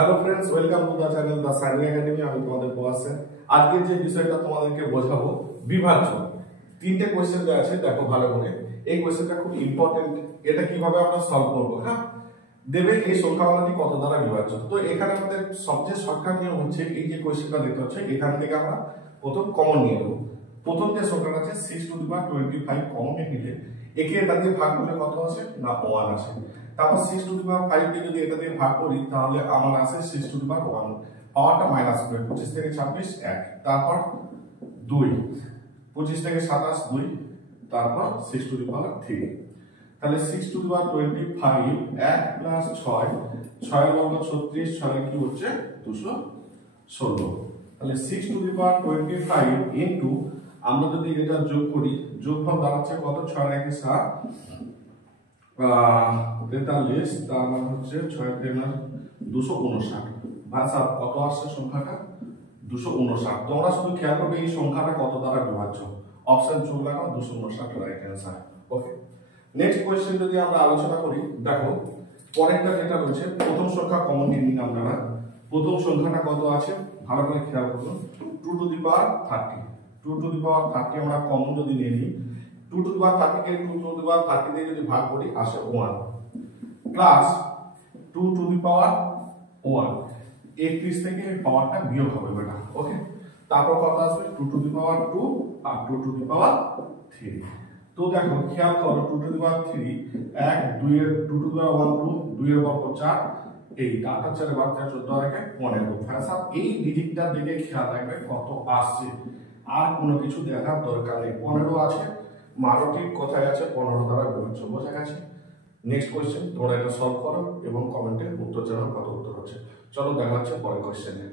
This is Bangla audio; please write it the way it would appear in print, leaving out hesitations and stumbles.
Hello friends, welcome to the channel the signing academy. আমি তোমাদের প্রয়াসে আজকে যে বিষয়টা তোমাদেরকে বোঝাবো বিভাজ্য। তিনটে কোশ্চেন দেওয়া আছে, দেখো ভালো করে। এই কোশ্চেনটা খুব ইম্পর্টেন্ট। এটা কিভাবে আমরা সলভ করবো, হ্যাঁ দেবে এই সংখ্যামালাটি কত দ্বারা বিভাজ্য। তো এখানে আমাদের সবচেয়ে শর্টকাট নিয়ম হচ্ছে এই যে কোশ্চেনটা দেখতে হচ্ছে এখান থেকে আমরা প্রথম কমন নিয়ে নেবো। প্রথম যে সংখ্যাটা আছে 6^25 কমন নিলে একে এটা দিয়ে ভাগ করলে কত আছে না 1 আসে। তারপর 6^5 কে যদি এটা দিয়ে ভাগ করি তাহলে আমার আসে 6^1, পাওয়ারটা মাইনাস করে 25 থেকে 26 1, তারপর 2, 25 থেকে 27 2, তারপর 6^3। তাহলে 6^25 1 প্লাস 6, 6 এর বর্গ 36, 6 এর কি হচ্ছে 216। তাহলে 6^25 ইনটু আমরা যদি এটা যোগ করি, যোগফল দাঁড়াচ্ছে কত 6 এর 1 7, 43, তার মানে হচ্ছে 6 এর 3 259। ভাষা কত আসছে সংখ্যাটা 259। তোমরা শুধু খেয়াল করবে এই সংখ্যাটা কত দ্বারা বিভাজ্য। অপশন চোখ লাগাও 259 রাইট অ্যান্সার। ওকে, নেক্সট কোশ্চেন যদি আমরা আলোচনা করি, দেখো পরেরটা যেটা রয়েছে প্রথম সংখ্যা কমন নিয়ে নিন আপনারা। প্রথম সংখ্যাটা কত আছে ভালো করে খেয়াল করুন, 2^30। 2^30 আমরা কমন যদি নিয়ে নিই, 2^30 কে 2^30 দিয়ে যদি ভাগ করি আসে 1 প্লাস 2^1, 31 থেকে পাওয়ারটা বিয়োগ হবে বেটা। ওকে, তারপর কত আসবে 2^2 আর 2^3। তো দেখো খেয়াল করো 2^3 1 2 এর 2^1 2, 2 এর বর্গ 4, এই 8 আর 4 বাদ 14 আর 1 15। ফ্যাসা এই ডিজিটটা দিকে খেয়াল রাখবে কত আসছে, আর কোনো কিছু দেখার দরকার নেই। 15 আছে, মারোটি কোথায় আছে 15 দ্বারা বিভাজ্য, বোঝা গেছে। নেক্সট কোশ্চেন তোমরা এটা সলভ করো এবং কমেন্টে উত্তর জানাও কত উত্তর হচ্ছে। চলো দেখা হচ্ছে পরের কোশ্চেনে।